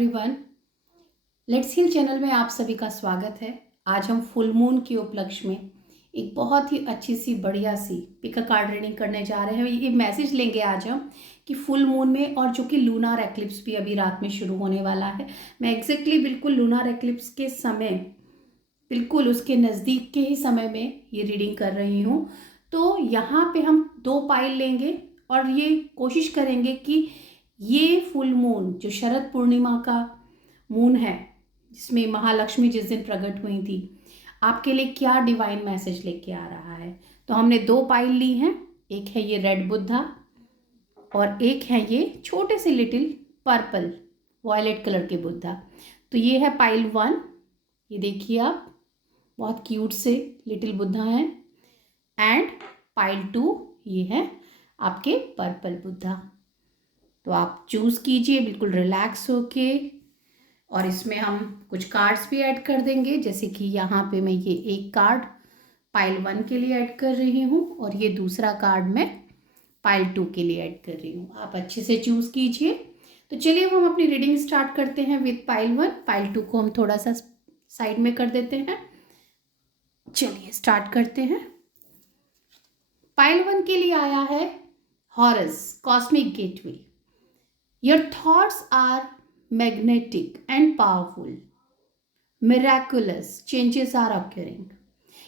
Everyone, let's heal channel में आप सभी का स्वागत है। आज हम फुल मून के उपलक्ष्य में एक बहुत ही अच्छी सी बढ़िया सी पिक अ कार्ड रीडिंग करने जा रहे हैं। ये मैसेज लेंगे आज हम कि फुल मून में और जो कि लूनार एक्लिप्स भी अभी रात में शुरू होने वाला है। मैं एग्जैक्टली बिल्कुल लूनार एक्लिप्स के समय बिल्कुल उसके नज़दीक के ही समय में ये रीडिंग कर रही हूँ। तो यहाँ पे हम 2 पाइल लेंगे और ये कोशिश करेंगे कि ये फुल मून जो शरद पूर्णिमा का मून है, जिसमें महालक्ष्मी जिस दिन प्रकट हुई थी, आपके लिए क्या डिवाइन मैसेज लेके आ रहा है। तो हमने 2 पाइल ली हैं। एक है ये रेड बुद्धा और एक है ये छोटे से लिटिल पर्पल वॉयलेट कलर के बुद्धा। तो ये है पाइल 1। ये देखिए आप, बहुत क्यूट से लिटिल बुद्धा हैं। एंड पाइल 2 ये है आपके पर्पल बुद्धा। तो आप चूज़ कीजिए बिल्कुल रिलैक्स होके। और इसमें हम कुछ कार्ड्स भी ऐड कर देंगे, जैसे कि यहाँ पे मैं ये एक कार्ड पाइल 1 के लिए ऐड कर रही हूँ और ये दूसरा कार्ड मैं पाइल 2 के लिए ऐड कर रही हूँ। आप अच्छे से चूज़ कीजिए। तो चलिए अब हम अपनी रीडिंग स्टार्ट करते हैं विद पाइल 1। पाइल 2 को हम थोड़ा सा साइड में कर देते हैं। चलिए स्टार्ट करते हैं। पाइल 1 के लिए आया है Horus cosmic gateway. Your thoughts are magnetic and powerful, miraculous changes are occurring।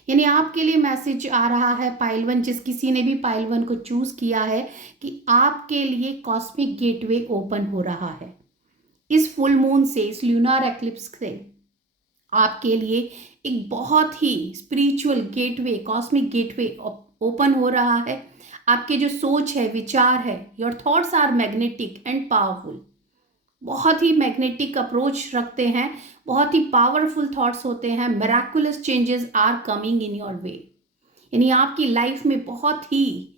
यानी आपके लिए मैसेज आ रहा है पाइल 1, जिस किसी ने भी पाइल 1 को चूज किया है, कि आपके लिए कॉस्मिक गेटवे ओपन हो रहा है। इस फुल मून से, इस ल्यूनार एक्लिप्स से आपके लिए एक बहुत ही spiritual gateway, cosmic gateway open हो रहा है। आपके जो सोच है, विचार है, your thoughts are magnetic and powerful, बहुत ही मैग्नेटिक अप्रोच रखते हैं, बहुत ही पावरफुल थॉट्स होते हैं। Miraculous changes are coming in your way. यानी आपकी लाइफ में बहुत ही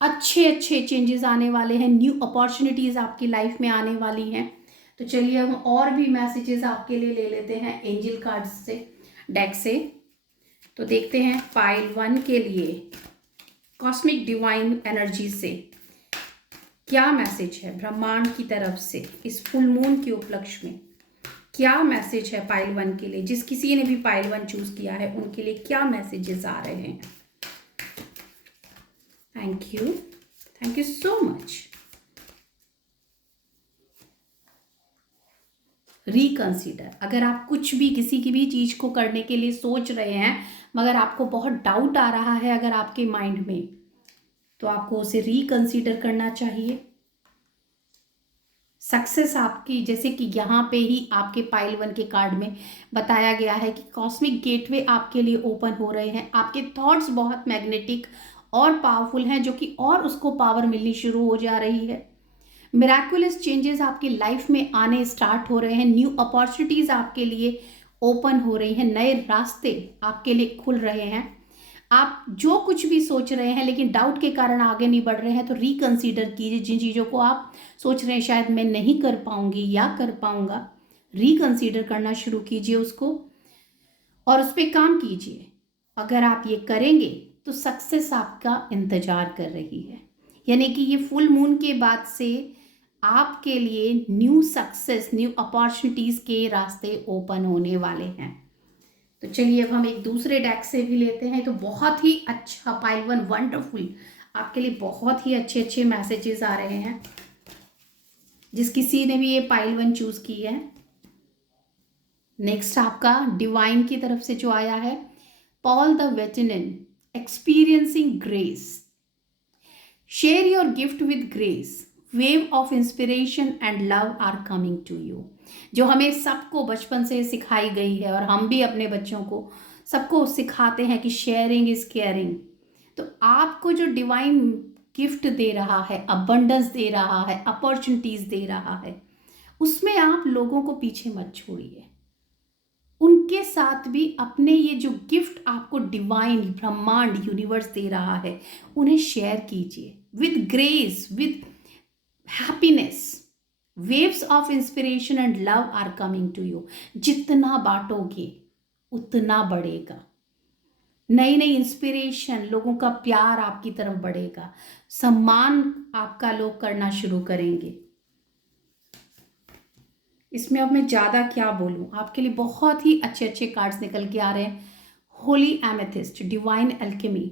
अच्छे अच्छे चेंजेस आने वाले हैं। न्यू अपॉर्चुनिटीज आपकी लाइफ में आने वाली हैं। तो चलिए हम और भी मैसेजेस आपके लिए ले लेते हैं एंजल कार्ड्स से, डेक से। तो देखते हैं पाइल 1 के लिए कॉस्मिक डिवाइन एनर्जी से क्या मैसेज है ब्रह्मांड की तरफ से इस फुल मून के उपलक्ष्य में। क्या मैसेज है पाइल 1 के लिए, जिस किसी ने भी पाइल 1 चूज किया है उनके लिए क्या मैसेजेस आ रहे हैं। Thank you so much. Reconsider. अगर आप कुछ भी किसी की भी चीज को करने के लिए सोच रहे हैं, मगर आपको बहुत डाउट आ रहा है अगर आपके माइंड में, तो आपको उसे रिकंसीडर करना चाहिए। सक्सेस आपकी, जैसे कि यहाँ पे ही आपके पाइल 1 के कार्ड में बताया गया है कि कॉस्मिक गेटवे आपके लिए ओपन हो रहे हैं। आपके थॉट्स बहुत मैग्नेटिक और पावरफुल हैं, जो कि और उसको पावर मिलनी शुरू हो जा रही है। मिराकुलस चेंजेस आपकी लाइफ में आने स्टार्ट हो रहे हैं। न्यू अपॉर्चुनिटीज आपके लिए ओपन हो रही हैं। नए रास्ते आपके लिए खुल रहे हैं। आप जो कुछ भी सोच रहे हैं लेकिन डाउट के कारण आगे नहीं बढ़ रहे हैं, तो रिकंसीडर कीजिए। जिन चीज़ों को आप सोच रहे हैं शायद मैं नहीं कर पाऊंगी या कर पाऊंगा, रिकंसीडर करना शुरू कीजिए उसको और उस पर काम कीजिए। अगर आप ये करेंगे तो सक्सेस आपका इंतजार कर रही है। यानी कि ये फुल मून के बाद से आपके लिए न्यू सक्सेस, न्यू अपॉर्चुनिटीज के रास्ते ओपन होने वाले हैं। तो चलिए अब हम एक दूसरे डेक से भी लेते हैं। तो बहुत ही अच्छा पाइल 1 वंडरफुल, आपके लिए बहुत ही अच्छे अच्छे मैसेजेस आ रहे हैं, जिस किसी ने भी ये पाइल 1 चूज की है। नेक्स्ट आपका डिवाइन की तरफ से जो आया है, पॉल द वेटनन, experiencing grace, share your gift with grace, wave of inspiration and love are coming to you. जो हमें सबको बचपन से सिखाई गई है और हम भी अपने बच्चों को सबको सिखाते हैं कि शेयरिंग इज केयरिंग। तो आपको जो डिवाइन गिफ्ट दे रहा है, अबंडेंस दे रहा है, अपॉर्चुनिटीज दे रहा है, उसमें आप लोगों को पीछे मत छोड़िए। उनके साथ भी अपने ये जो गिफ्ट आपको डिवाइन ब्रह्मांड यूनिवर्स दे रहा है, उन्हें शेयर कीजिए with grace, with happiness. Waves of inspiration and love are coming to you. जितना बांटोगे उतना बढ़ेगा। नई नई इंस्पिरेशन, लोगों का प्यार आपकी तरफ बढ़ेगा, सम्मान आपका लोग करना शुरू करेंगे। इसमें अब मैं ज़्यादा क्या बोलूँ, आपके लिए बहुत ही अच्छे अच्छे कार्ड्स निकल के आ रहे हैं। Holi amethyst, divine Alchemy,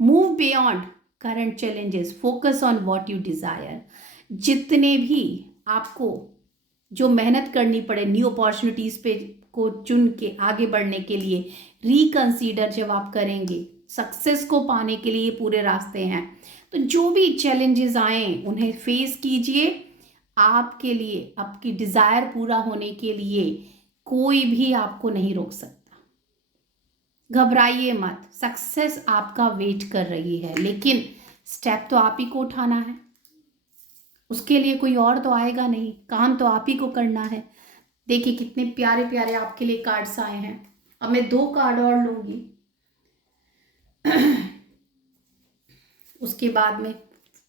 move beyond current challenges, focus on what you desire. जितने भी आपको जो मेहनत करनी पड़े न्यू अपॉर्चुनिटीज़ पे को चुन के आगे बढ़ने के लिए, रिकंसीडर जब आप करेंगे, सक्सेस को पाने के लिए ये पूरे रास्ते हैं। तो जो भी चैलेंजेस आए उन्हें फेस कीजिए। आपके लिए, आपकी डिज़ायर पूरा होने के लिए कोई भी आपको नहीं रोक सकता। घबराइए मत, सक्सेस आपका वेट कर रही है, लेकिन स्टेप तो आप ही को उठाना है। उसके लिए कोई और तो आएगा नहीं, काम तो आप ही को करना है। देखिए कितने प्यारे प्यारे आपके लिए कार्ड्स आए हैं। अब मैं 2 कार्ड और लूंगी, उसके बाद में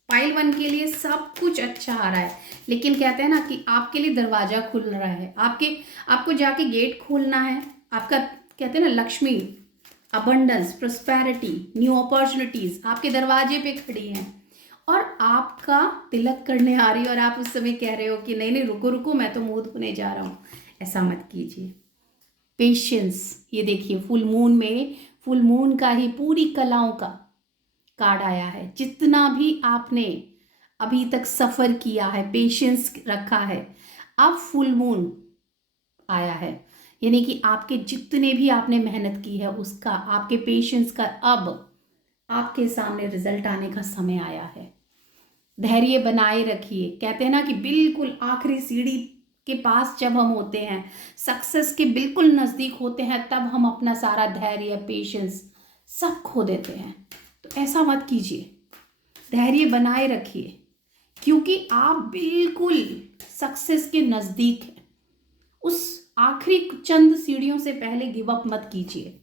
पाइल 1 के लिए सब कुछ अच्छा आ रहा है, लेकिन कहते हैं ना कि आपके लिए दरवाजा खुल रहा है, आपको जाके गेट खोलना है। आपका कहते हैं ना Lakshmi, abundance, prosperity, new opportunities आपके दरवाजे पे खड़ी हैं और आपका तिलक करने आ रही है और आप उस समय कह रहे हो कि नहीं नहीं रुको रुको, मैं तो मुंह धोने जा रहा हूँ। ऐसा मत कीजिए। पेशेंस, ये देखिए फुल मून में, फुल मून का ही पूरी कलाओं का कार्ड आया है। जितना भी आपने अभी तक सफ़र किया है, पेशेंस रखा है, अब फुल मून आया है, यानी कि आपके जितने भी आपने मेहनत की है उसका, आपके पेशेंस का अब आपके सामने रिजल्ट आने का समय आया है। धैर्य बनाए रखिए। कहते हैं ना कि बिल्कुल आखिरी सीढ़ी के पास जब हम होते हैं, सक्सेस के बिल्कुल नज़दीक होते हैं, तब हम अपना सारा धैर्य, पेशेंस सब खो देते हैं। तो ऐसा मत कीजिए, धैर्य बनाए रखिए, क्योंकि आप बिल्कुल सक्सेस के नज़दीक हैं। उस आखिरी चंद सीढ़ियों से पहले गिव अप मत कीजिए।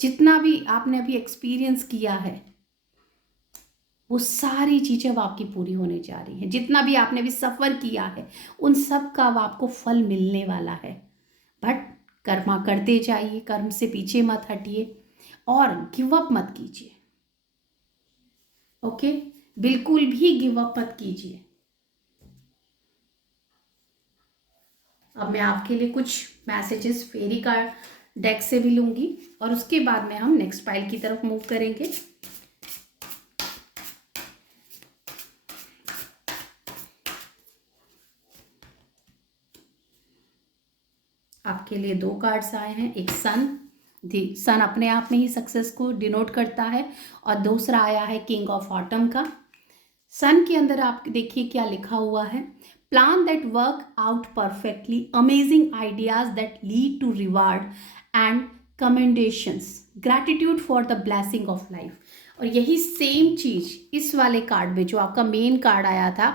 जितना भी आपने अभी एक्सपीरियंस किया है वो सारी चीज़ें अब आपकी पूरी होने जा रही हैं। जितना भी आपने अभी सफ़र किया है उन सब का अब आपको फल मिलने वाला है। बट कर्मा करते जाइए, कर्म से पीछे मत हटिए और गिव अप मत कीजिए। ओके, बिल्कुल भी गिव अप मत कीजिए। अब मैं आपके लिए कुछ मैसेजेस फेरी का डेक से भी लूंगी और उसके बाद में हम नेक्स्ट पाइल की तरफ मूव करेंगे। आपके लिए 2 कार्ड्स आए हैं। एक सन, सन अपने आप में ही सक्सेस को डिनोट करता है, और दूसरा आया है किंग ऑफ ऑटम का। सन के अंदर आप देखिए क्या लिखा हुआ है। Plan that work out perfectly, amazing ideas that lead to reward and commendations, gratitude for the blessing of life. और यही सेम चीज इस वाले कार्ड में, जो आपका मेन कार्ड आया था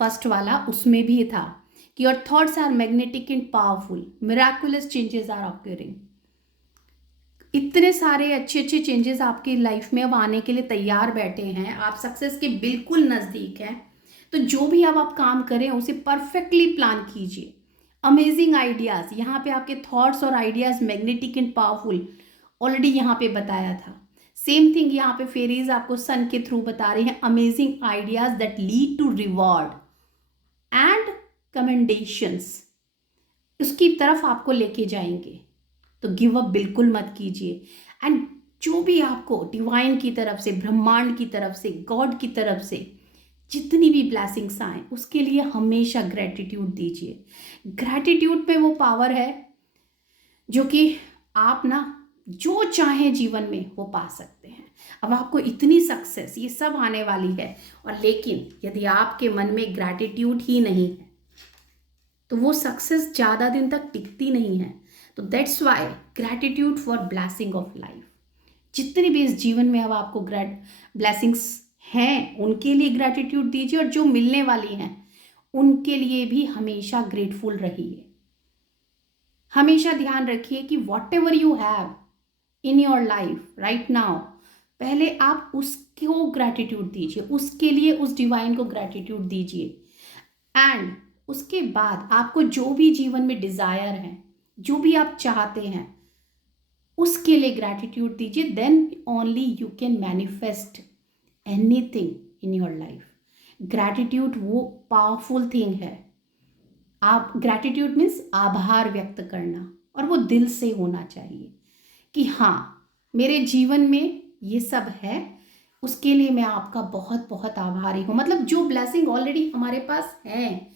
फर्स्ट वाला, उसमें भी था कि your thoughts are magnetic and powerful, miraculous changes are occurring. इतने सारे अच्छे अच्छे चेंजेस आपकी लाइफ में अब आने के लिए तैयार बैठे हैं। आप सक्सेस के बिल्कुल नज़दीक हैं। तो जो भी अब आप काम करें उसे परफेक्टली प्लान कीजिए। अमेजिंग आइडियाज़, यहाँ पे आपके थॉट्स और ideas magnetic and powerful already यहाँ पे बताया था। सेम थिंग यहाँ पे फेरीज आपको सन के थ्रू बता रही हैं। Amazing ideas that lead to reward and commendations, उसकी तरफ आपको लेके जाएंगे। तो गिव अप बिल्कुल मत कीजिए। एंड जो भी आपको डिवाइन की तरफ से, ब्रह्मांड की तरफ से, गॉड की तरफ से जितनी भी ब्लेसिंग्स आए उसके लिए हमेशा ग्रैटिट्यूड दीजिए। ग्रैटिट्यूड में वो पावर है जो कि आप ना जो चाहें जीवन में वो पा सकते हैं। अब आपको इतनी सक्सेस ये सब आने वाली है, और लेकिन यदि आपके मन में ग्रैटिट्यूड ही नहीं है तो वो सक्सेस ज़्यादा दिन तक टिकती नहीं है। तो that's why gratitude for blessing of life. जितनी भी इस जीवन में अब आपको ब्लेसिंग्स हैं उनके लिए ग्रैटिट्यूड दीजिए, और जो मिलने वाली हैं उनके लिए भी हमेशा ग्रेटफुल रहिए। हमेशा ध्यान रखिए कि what ever you have in your life right now, पहले आप उसको ग्रैटिट्यूड दीजिए, उसके लिए उस डिवाइन को ग्रैटिट्यूड दीजिए। एंड उसके बाद आपको जो भी जीवन में डिज़ायर है, जो भी आप चाहते हैं, उसके लिए ग्रैटिट्यूड दीजिए। Then only you can manifest anything in your life. Gratitude वो पावरफुल थिंग है। आप ग्रैटिट्यूड मीन्स आभार व्यक्त करना, और वो दिल से होना चाहिए कि हाँ मेरे जीवन में ये सब है, उसके लिए मैं आपका बहुत बहुत आभारी हूँ। मतलब जो ब्लेसिंग ऑलरेडी हमारे पास है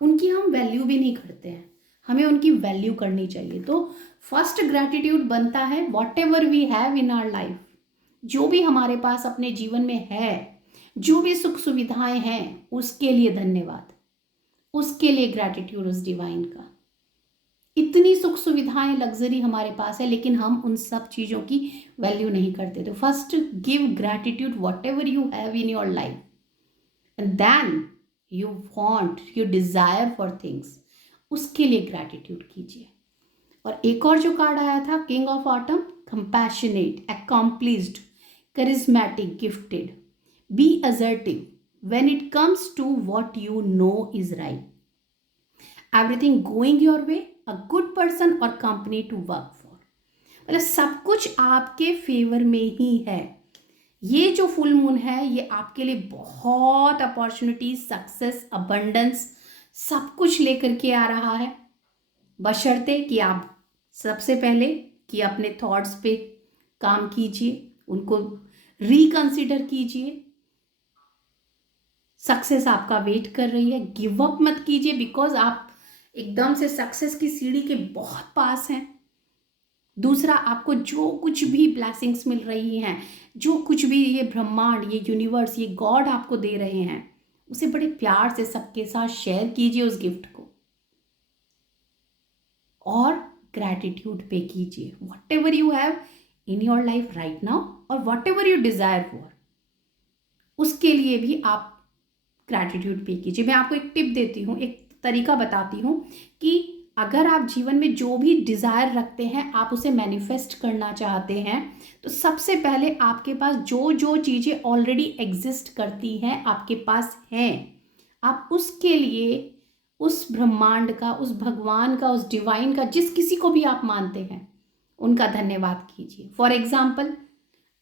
उनकी हम वैल्यू भी नहीं करते हैं, हमें उनकी वैल्यू करनी चाहिए। तो फर्स्ट ग्रैटिट्यूड बनता है whatever we have in our life, जो भी हमारे पास अपने जीवन में है, जो भी सुख सुविधाएं हैं उसके लिए धन्यवाद, उसके लिए ग्रैटिट्यूड उस डिवाइन का। इतनी सुख सुविधाएं लग्जरी हमारे पास है लेकिन हम उन सब चीज़ों की वैल्यू नहीं करते। तो first give gratitude whatever you have in your life, and then you want you desire for things, उसके लिए ग्रैटिट्यूड कीजिए। और एक और जो कार्ड आया था king of autumn, compassionate, accomplished, charismatic, gifted, be assertive when it comes to what you know is right, everything going your way, a good person or company to work for। मतलब सब कुछ आपके favour में ही है। ये जो full moon है ये आपके लिए बहुत अपॉर्चुनिटी, सक्सेस, अबंडेंस सब कुछ लेकर के आ रहा है, बशर्ते कि आप सबसे पहले कि अपने थॉट्स पे काम कीजिए, उनको रिकंसिडर कीजिए। सक्सेस आपका वेट कर रही है, गिव अप मत कीजिए बिकॉज आप एकदम से सक्सेस की सीढ़ी के बहुत पास हैं। दूसरा, आपको जो कुछ भी ब्लेसिंग्स मिल रही हैं, जो कुछ भी ये ब्रह्मांड, ये यूनिवर्स, ये गॉड आपको दे रहे हैं, उसे बड़े प्यार से सबके साथ शेयर कीजिए उस गिफ्ट को, और ग्रैटिट्यूड पे कीजिए whatever you have in your life right now, और whatever you desire for, उसके लिए भी आप ग्रैटिट्यूड पे कीजिए। मैं आपको एक टिप देती हूँ, एक तरीका बताती हूँ कि अगर आप जीवन में जो भी डिज़ायर रखते हैं, आप उसे मैनिफेस्ट करना चाहते हैं, तो सबसे पहले आपके पास जो जो चीज़ें ऑलरेडी एग्जिस्ट करती हैं आपके पास हैं, आप उसके लिए उस ब्रह्मांड का, उस भगवान का, उस डिवाइन का, जिस किसी को भी आप मानते हैं उनका धन्यवाद कीजिए। फॉर एग्जाम्पल,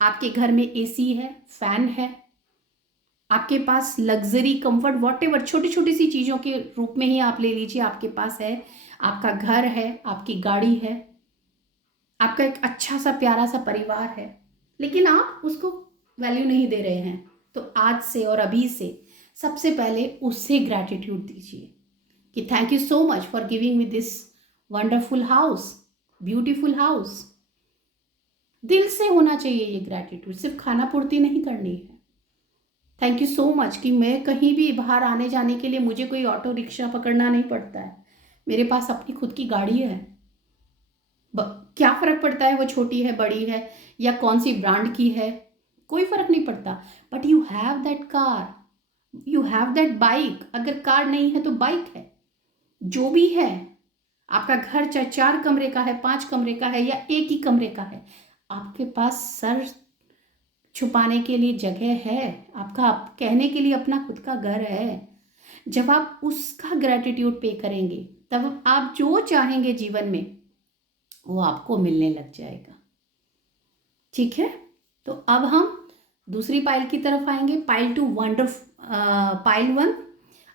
आपके घर में एसी है, फैन है, आपके पास लग्जरी, कंफर्ट, वॉट एवर, छोटी छोटी सी चीज़ों के रूप में ही आप ले लीजिए, आपके पास है, आपका घर है, आपकी गाड़ी है, आपका एक अच्छा सा प्यारा सा परिवार है, लेकिन आप उसको वैल्यू नहीं दे रहे हैं। तो आज से और अभी से सबसे पहले उससे ग्रैटिट्यूड दीजिए कि thank you so much for giving me this wonderful house, beautiful house. दिल से होना चाहिए ये ग्रैटिट्यूड, सिर्फ खाना पूर्ति नहीं करनी है। थैंक यू सो मच कि मैं कहीं भी बाहर आने जाने के लिए मुझे कोई ऑटो रिक्शा पकड़ना नहीं पड़ता है, मेरे पास अपनी खुद की गाड़ी है। क्या फ़र्क पड़ता है वो छोटी है, बड़ी है, या कौन सी ब्रांड की है, कोई फ़र्क नहीं पड़ता। But you have that car, you have that bike. अगर कार नहीं है तो बाइक है, जो भी है। आपका घर चाहे 4 कमरे का है, 5 कमरे का है, या एक ही कमरे का है, आपके पास सर छुपाने के लिए जगह है, आपका कहने के लिए अपना खुद का घर है। जब आप उसका ग्रैटिट्यूड पे करेंगे तब आप जो चाहेंगे जीवन में वो आपको मिलने लग जाएगा। ठीक है, तो अब हम दूसरी पाइल की तरफ आएंगे। पाइल 2 पाइल 1,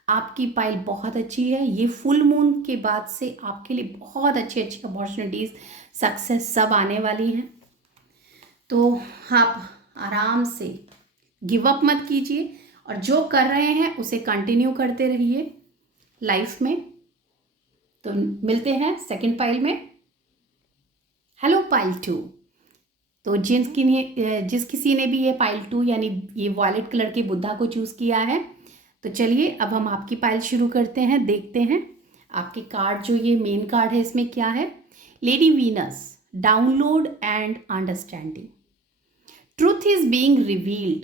आपकी पाइल बहुत अच्छी है। ये फुल मून के बाद से आपके लिए बहुत अच्छी अच्छी अपॉर्चुनिटीज़, सक्सेस सब आने वाली हैं। तो आप आराम से गिव अप मत कीजिए, और जो कर रहे हैं उसे कंटिन्यू करते रहिए लाइफ में। तो मिलते हैं सेकंड पाइल में। Hello pile 2। तो जिस किसी ने भी ये पाइल 2 यानी ये वॉयलेट कलर के बुद्धा को चूज़ किया है, तो चलिए अब हम आपकी पाइल शुरू करते हैं, देखते हैं आपके कार्ड। जो ये मेन कार्ड है इसमें क्या है? Lady Venus, download and understanding, truth is being revealed,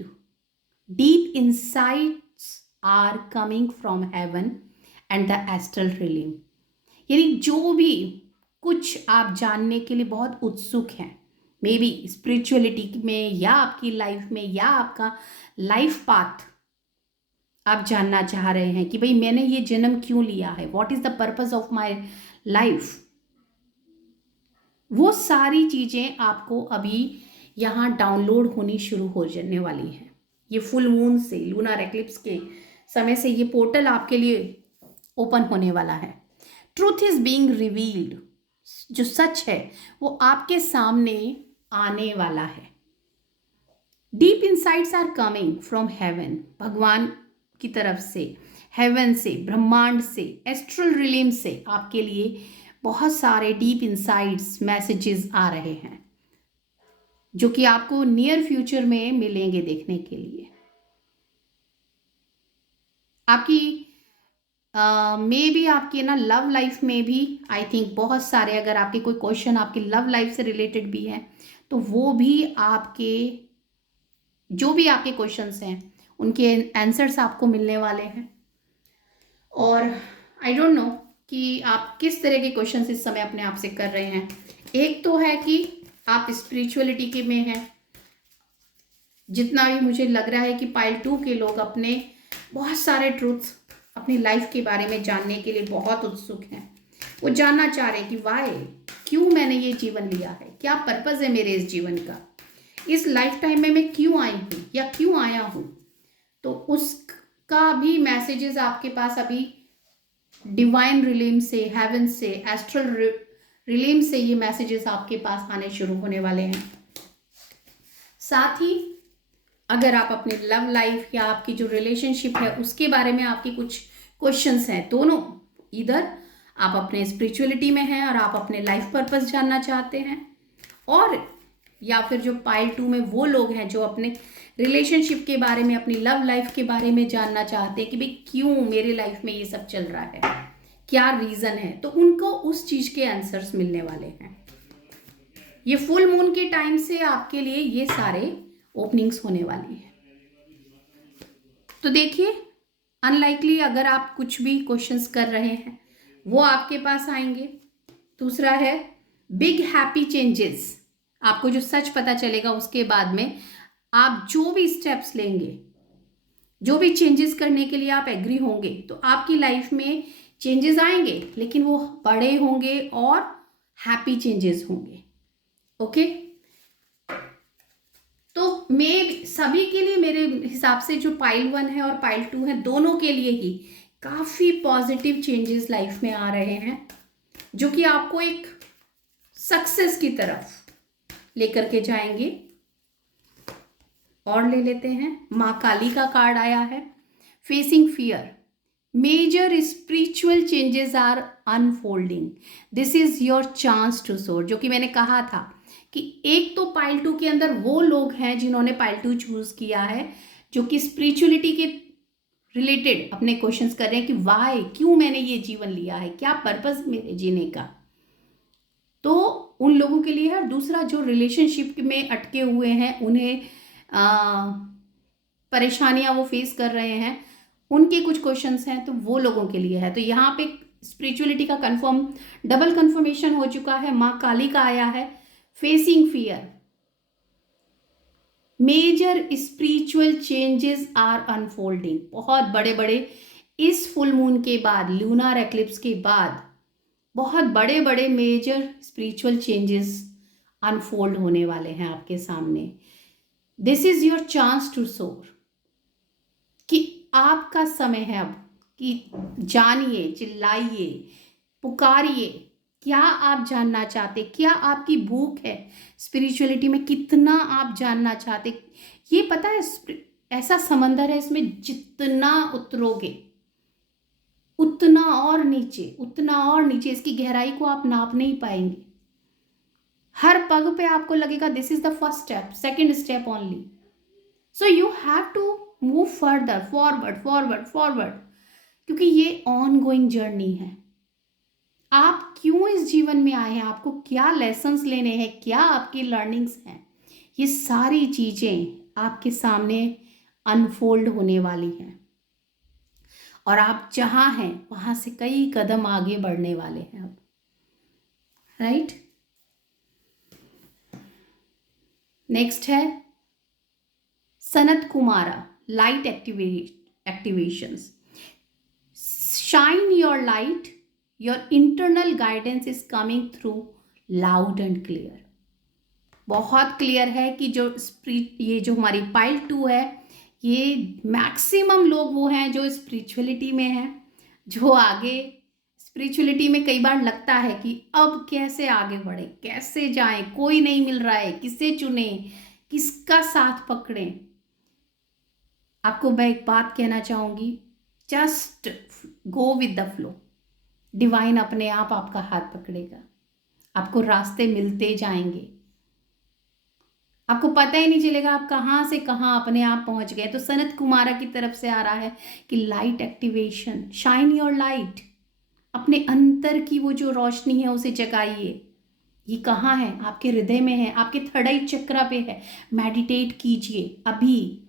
deep insights are coming from heaven and the astral realm। यानी जो भी कुछ आप जानने के लिए बहुत उत्सुक हैं, मे बी स्पिरिचुअलिटी में, या आपकी लाइफ में, या आपका लाइफ पाथ आप जानना चाह रहे हैं कि भाई मैंने ये जन्म क्यों लिया है, what is the purpose of my life, वो सारी चीज़ें आपको अभी यहाँ डाउनलोड होनी शुरू हो जाने वाली है। ये फुल मून से, लूनर एक्लिप्स के समय से ये पोर्टल आपके लिए ओपन होने वाला है। ट्रूथ इज बीइंग रिवील्ड, जो सच है वो आपके सामने आने वाला है। Deep insights are coming from heaven, भगवान की तरफ से, हेवन से, ब्रह्मांड से, एस्ट्रल रिलीम से आपके लिए बहुत सारे डीप इंसाइट्स मैसेजेस आ रहे हैं जो कि आपको नियर फ्यूचर में मिलेंगे देखने के लिए। आपकी मे भी आपके ना लव लाइफ में भी आई थिंक बहुत सारे, अगर आपके कोई क्वेश्चन आपकी लव लाइफ से रिलेटेड भी है तो वो भी आपके, जो भी आपके क्वेश्चंस हैं उनके आंसर्स आपको मिलने वाले हैं। और आई डोंट नो कि आप किस तरह के क्वेश्चंस इस समय अपने आप से कर रहे हैं। एक तो है कि आप स्पिरिचुअलिटी के में हैं, जितना भी मुझे लग रहा है कि पाइल 2 के लोग अपने बहुत सारे ट्रूथ्स अपनी लाइफ के बारे में जानने के लिए बहुत उत्सुक हैं। वो जानना चाह रहे हैं कि वाई, क्यों मैंने ये जीवन लिया है, क्या पर्पस है मेरे इस जीवन का, इस लाइफ टाइम में मैं क्यों आई हूँ या क्यों आया हूँ। तो उसका भी मैसेजेस आपके पास अभी डिवाइन रिलीम से, हेवन से, एस्ट्रल रिलीम से ये मैसेजेस आपके पास आने शुरू होने वाले हैं। साथ ही अगर आप अपने लव लाइफ या आपकी जो रिलेशनशिप है उसके बारे में आपकी कुछ क्वेश्चंस हैं, दोनों, इधर आप अपने स्पिरिचुअलिटी में हैं और आप अपने लाइफ पर्पस जानना चाहते हैं, और या फिर जो पाइल 2 में वो लोग हैं जो अपने रिलेशनशिप के बारे में, अपनी लव लाइफ के बारे में जानना चाहते हैं कि भाई क्यों मेरे लाइफ में ये सब चल रहा है, क्या रीज़न है, तो उनको उस चीज़ के आंसर्स मिलने वाले हैं। ये फुल मून के टाइम से आपके लिए ये सारे ओपनिंग्स होने वाली है। तो देखिए, अनलाइकली अगर आप कुछ भी क्वेश्चंस कर रहे हैं वो आपके पास आएंगे। दूसरा है बिग हैप्पी चेंजेस, आपको जो सच पता चलेगा उसके बाद में आप जो भी स्टेप्स लेंगे, जो भी चेंजेस करने के लिए आप एग्री होंगे, तो आपकी लाइफ में चेंजेस आएंगे, लेकिन वो बड़े होंगे और हैप्पी चेंजेस होंगे। ओके, तो मैं सभी के लिए, मेरे हिसाब से जो पाइल 1 है और पाइल 2 है, दोनों के लिए ही काफ़ी पॉजिटिव चेंजेस लाइफ में आ रहे हैं जो कि आपको एक सक्सेस की तरफ लेकर के जाएंगे। और ले लेते हैं, माँ काली का कार्ड आया है, facing fear, major spiritual changes are unfolding, this is your chance to soar. जो कि मैंने कहा था कि एक तो पाइल 2 के अंदर वो लोग हैं जिन्होंने पाइल 2 चूज किया है, जो कि स्पिरिचुअलिटी के रिलेटेड अपने क्वेश्चंस कर रहे हैं कि वाई, क्यों मैंने ये जीवन लिया है, क्या पर्पस मेरे जीने का, तो उन लोगों के लिए है। दूसरा, जो रिलेशनशिप में अटके हुए हैं, उन्हें परेशानियां वो फेस कर रहे हैं, उनके कुछ क्वेश्चंस हैं, तो वो लोगों के लिए है। तो यहाँ पे स्पिरिचुअलिटी का कंफर्म, डबल कंफर्मेशन हो चुका है। माँ काली का आया है, facing fear, major spiritual changes are unfolding. बहुत बड़े बड़े इस फुल मून के बाद, लूनार एक्लिप्स के बाद बहुत बड़े बड़े मेजर स्पिरिचुअल चेंजेस अनफोल्ड होने वाले हैं आपके सामने। This is your chance to soar, कि आपका समय है अब कि जानिए, चिल्लाइए, पुकारिए, क्या आप जानना चाहते, क्या आपकी भूख है स्पिरिचुअलिटी में, कितना आप जानना चाहते। ये पता है ऐसा समंदर है, इसमें जितना उतरोगे उतना और नीचे, उतना और नीचे, इसकी गहराई को आप नाप नहीं पाएंगे। हर पग पे आपको लगेगा this is the first step, second step only. So you have to move further, forward forward forward, क्योंकि ये ऑन गोइंग जर्नी है। आप क्यों इस जीवन में आए हैं, आपको क्या लेसन्स लेने हैं, क्या आपकी लर्निंग्स हैं, ये सारी चीजें आपके सामने अनफोल्ड होने वाली हैं, और आप जहां हैं वहां से कई कदम आगे बढ़ने वाले हैं अब, राइट। नेक्स्ट है Sanat Kumara, light activations, shine your light, your internal guidance is coming through loud and clear. बहुत क्लियर है कि जो ये जो हमारी पाइल 2 है, ये मैक्सिमम लोग वो हैं जो स्पिरिचुअलिटी में हैं, जो आगे स्पिरिचुअलिटी में कई बार लगता है कि अब कैसे आगे बढ़े, कैसे जाएं, कोई नहीं मिल रहा है, किसे चुने, किसका साथ पकड़ें। आपको मैं एक बात कहना चाहूंगी, just go with the flow. Divine अपने आप आपका हाथ पकड़ेगा, आपको रास्ते मिलते जाएंगे, आपको पता ही नहीं चलेगा आप कहाँ से कहाँ अपने आप पहुंच गए। तो सनत कुमारा की तरफ से आ रहा है कि light activation, shine your light, अपने अंतर की वो जो रोशनी है उसे जगाइए। ये कहाँ है? आपके हृदय में है, आपके थर्ड आई चक्रा पे है। मेडिटेट कीजिए अभी।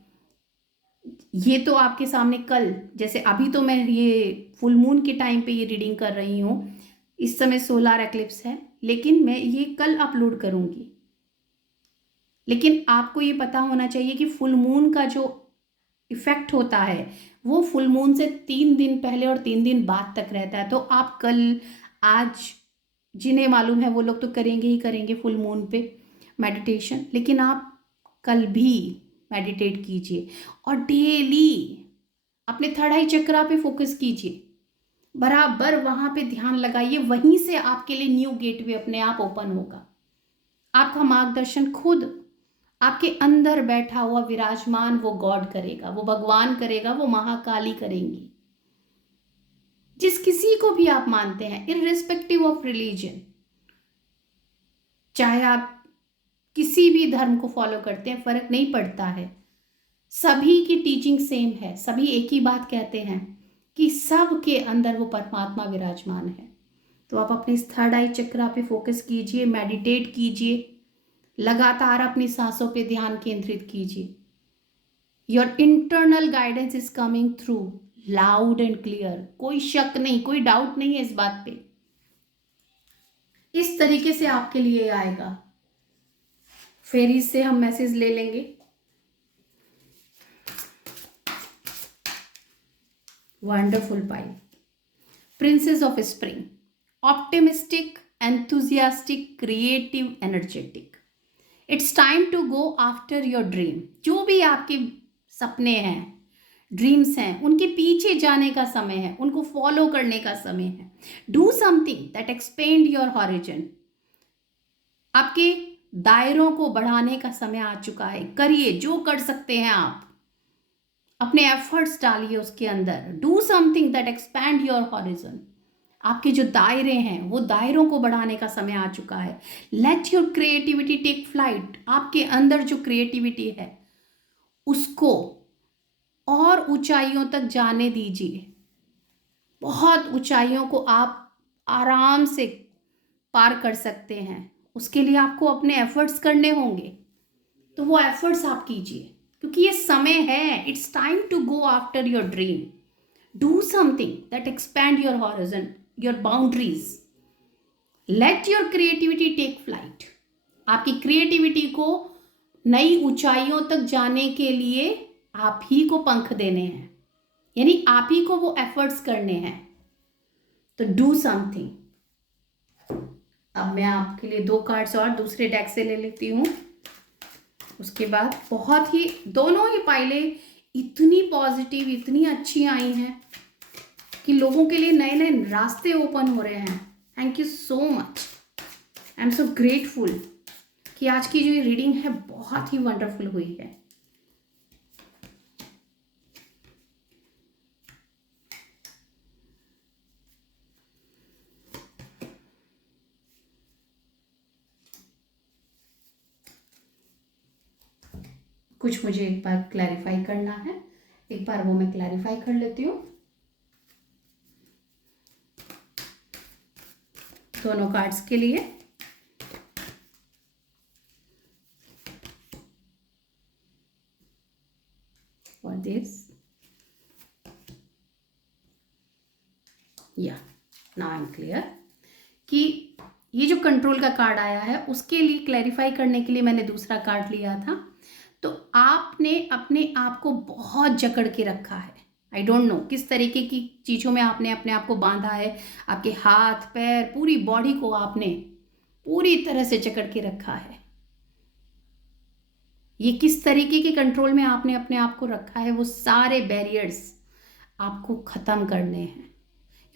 ये तो आपके सामने कल, जैसे अभी तो मैं ये फुल मून के टाइम पे ये रीडिंग कर रही हूँ, इस समय सोलार एक्लिप्स है, लेकिन मैं ये कल अपलोड करूंगी। लेकिन आपको ये पता होना चाहिए कि फुल मून का जो इफेक्ट होता है वो फुल मून से 3 दिन पहले और 3 दिन बाद तक रहता है। तो आप कल, आज, जिन्हें मालूम है वो लोग तो करेंगे ही करेंगे फुल मून पे मेडिटेशन, लेकिन आप कल भी मेडिटेट कीजिए और डेली अपने थर्ड आई चक्रा पे फोकस कीजिए, बराबर वहां पे ध्यान लगाइए। वहीं से आपके लिए न्यू गेटवे अपने आप ओपन होगा। आपका मार्गदर्शन खुद आपके अंदर बैठा हुआ विराजमान वो गॉड करेगा, वो भगवान करेगा, वो महाकाली करेंगी। जिस किसी को भी आप मानते हैं, इररिस्पेक्टिव ऑफ रिलीजन, चाहे आप किसी भी धर्म को फॉलो करते हैं, फर्क नहीं पड़ता है, सभी की टीचिंग सेम है। सभी एक ही बात कहते हैं कि सब के अंदर वो परमात्मा विराजमान है। तो आप अपने इस थर्ड आई चक्रा पे फोकस कीजिए, मेडिटेट कीजिए, लगातार अपनी सांसों पे ध्यान केंद्रित कीजिए। Your internal guidance is coming through loud and clear. कोई शक नहीं, कोई डाउट नहीं है इस बात पे। इस तरीके से आपके लिए आएगा। फेरी से हम मैसेज ले लेंगे। Wonderful pie, princess of spring, optimistic, enthusiastic, creative, energetic. It's time to go after your dream. जो भी आपके सपने हैं, ड्रीम्स हैं, उनके पीछे जाने का समय है, उनको फॉलो करने का समय है। Do something that expand your horizon. आपके दायरों को बढ़ाने का समय आ चुका है। करिए जो कर सकते हैं आप, अपने एफर्ट्स डालिए उसके अंदर। Do something that expand your horizon. आपके जो दायरे हैं वो दायरों को बढ़ाने का समय आ चुका है। Let your creativity take flight. आपके अंदर जो क्रिएटिविटी है उसको और ऊंचाइयों तक जाने दीजिए। बहुत ऊंचाइयों को आप आराम से पार कर सकते हैं। उसके लिए आपको अपने एफर्ट्स करने होंगे, तो वो एफर्ट्स आप कीजिए, क्योंकि ये समय है। It's time to go after your dream. Do something that expand your horizon, your boundaries. Let your creativity take flight. आपकी क्रिएटिविटी को नई ऊंचाइयों तक जाने के लिए आप ही को पंख देने हैं, यानी आप ही को वो एफर्ट्स करने हैं। तो डू समथिंग। अब मैं आपके लिए 2 कार्ड्स और दूसरे डेक से ले लेती हूँ। उसके बाद बहुत ही, दोनों ही पाइलें इतनी पॉजिटिव, इतनी अच्छी आई हैं कि लोगों के लिए नए नए रास्ते ओपन हो रहे हैं। Thank you so much. I am so grateful कि आज की जो ये रीडिंग है बहुत ही वंडरफुल हुई है। कुछ मुझे एक बार क्लैरिफाई करना है, एक बार वो मैं क्लैरिफाई कर लेती हूँ। दोनों कार्ड्स के लिए और दिस, या नाउ आई एम क्लियर कि ये जो कंट्रोल का कार्ड आया है उसके लिए क्लैरिफाई करने के लिए मैंने दूसरा कार्ड लिया था। तो आपने अपने आप को बहुत जकड़ के रखा है। आई डोंट नो किस तरीके की चीज़ों में आपने अपने आप को बांधा है। आपके हाथ पैर, पूरी बॉडी को आपने पूरी तरह से जकड़ के रखा है। ये किस तरीके के कंट्रोल में आपने अपने आप को रखा है, वो सारे बैरियर्स आपको ख़त्म करने हैं,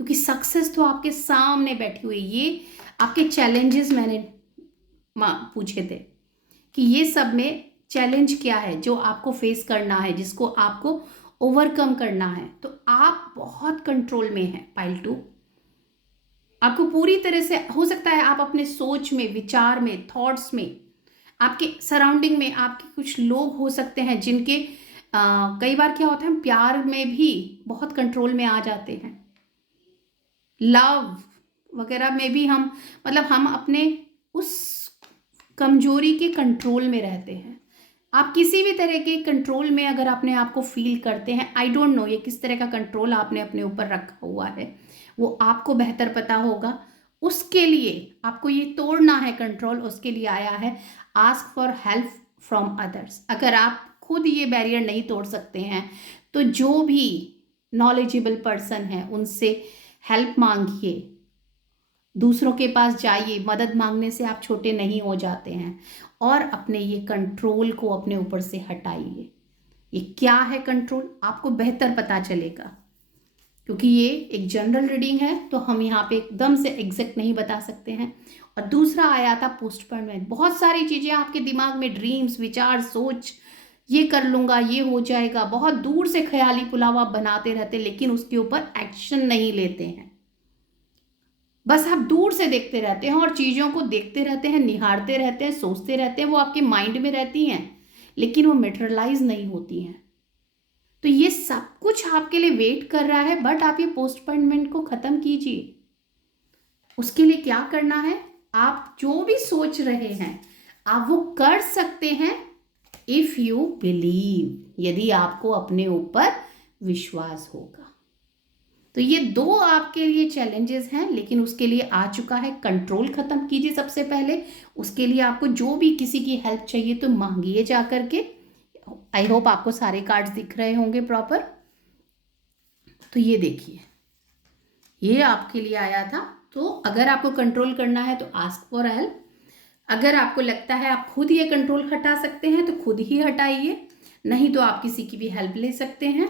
क्योंकि सक्सेस तो आपके सामने बैठी हुई। ये आपके चैलेंजेस मैंने पूछे थे कि ये सब में चैलेंज क्या है जो आपको फेस करना है, जिसको आपको ओवरकम करना है। तो आप बहुत कंट्रोल में हैं पाइल 2। आपको पूरी तरह से, हो सकता है आप अपने सोच में, विचार में, थॉट्स में, आपके सराउंडिंग में आपके कुछ लोग हो सकते हैं जिनके कई बार क्या होता है, हम प्यार में भी बहुत कंट्रोल में आ जाते हैं, लव वगैरह में भी हम, मतलब हम अपने उस कमजोरी के कंट्रोल में रहते हैं। आप किसी भी तरह के कंट्रोल में अगर अपने आप को फील करते हैं, आई डोंट नो ये किस तरह का कंट्रोल आपने अपने ऊपर रखा हुआ है, वो आपको बेहतर पता होगा। उसके लिए आपको ये तोड़ना है कंट्रोल, उसके लिए आया है ask for help from others. अगर आप खुद ये बैरियर नहीं तोड़ सकते हैं तो जो भी नॉलेजेबल पर्सन है उनसे हेल्प मांगिए, दूसरों के पास जाइए। मदद मांगने से आप छोटे नहीं हो जाते हैं। और अपने ये कंट्रोल को अपने ऊपर से हटाइए। ये क्या है कंट्रोल, आपको बेहतर पता चलेगा, क्योंकि ये एक जनरल रीडिंग है तो हम यहाँ पे एकदम से एग्जैक्ट नहीं बता सकते हैं। और दूसरा आया था पोस्टपोनमेंट। बहुत सारी चीज़ें आपके दिमाग में, ड्रीम्स, विचार, सोच, ये कर लूँगा, ये हो जाएगा, बहुत दूर से ख्याली पुलाव बनाते रहते, लेकिन उसके ऊपर एक्शन नहीं लेते हैं। बस आप दूर से देखते रहते हैं और चीज़ों को देखते रहते हैं, निहारते रहते हैं, सोचते रहते हैं, वो आपके माइंड में रहती हैं लेकिन वो मेटेरियलाइज नहीं होती हैं। तो ये सब कुछ आपके लिए वेट कर रहा है, बट आप ये पोस्टपोनमेंट को ख़त्म कीजिए। उसके लिए क्या करना है, आप जो भी सोच रहे हैं आप वो कर सकते हैं इफ़ यू बिलीव, यदि आपको अपने ऊपर विश्वास होगा। तो ये दो आपके लिए चैलेंजेस हैं, लेकिन उसके लिए आ चुका है कंट्रोल खत्म कीजिए सबसे पहले। उसके लिए आपको जो भी किसी की हेल्प चाहिए तो मांगिए जा करके। आई होप आपको सारे कार्ड्स दिख रहे होंगे प्रॉपर। तो ये देखिए, ये आपके लिए आया था। तो अगर आपको कंट्रोल करना है तो आस्क फॉर हेल्प। अगर आपको लगता है आप खुद ये कंट्रोल हटा सकते हैं तो खुद ही हटाइए, नहीं तो आप किसी की भी हेल्प ले सकते हैं।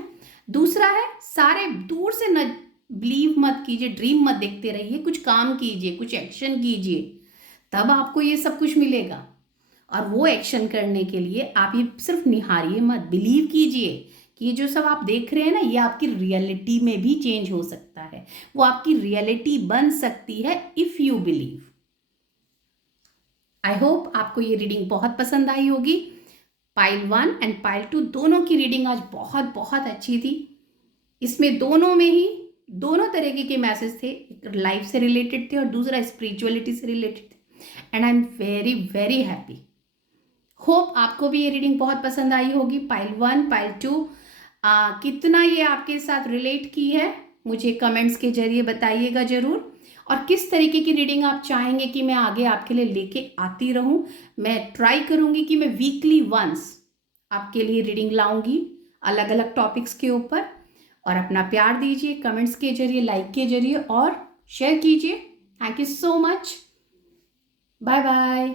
दूसरा है, सारे दूर से न बिलीव मत कीजिए, ड्रीम मत देखते रहिए, कुछ काम कीजिए, कुछ एक्शन कीजिए, तब आपको ये सब कुछ मिलेगा। और वो एक्शन करने के लिए आप ये सिर्फ निहारिए मत, बिलीव कीजिए कि ये जो सब आप देख रहे हैं ना, ये आपकी रियलिटी में भी चेंज हो सकता है, वो आपकी रियलिटी बन सकती है if you believe. I hope आपको ये रीडिंग बहुत पसंद आई होगी। पाइल 1 एंड पाइल 2 दोनों की रीडिंग आज बहुत बहुत अच्छी थी। इसमें दोनों में ही दोनों तरीके के मैसेज थे, एक लाइफ से रिलेटेड थे और दूसरा स्पिरिचुअलिटी से रिलेटेड थे। And I am very very happy. Hope आपको भी ये रीडिंग बहुत पसंद आई होगी। पाइल 1, पाइल 2 कितना ये आपके साथ रिलेट की है मुझे कमेंट्स के जरिए बताइएगा ज़रूर। और किस तरीके की रीडिंग आप चाहेंगे कि मैं आगे आपके लिए लेके आती रहूं। मैं ट्राई करूंगी कि मैं वीकली वंस आपके लिए रीडिंग लाऊंगी अलग अलग टॉपिक्स के ऊपर। और अपना प्यार दीजिए कमेंट्स के जरिए, लाइक के जरिए और शेयर कीजिए। Thank you so much. Bye bye.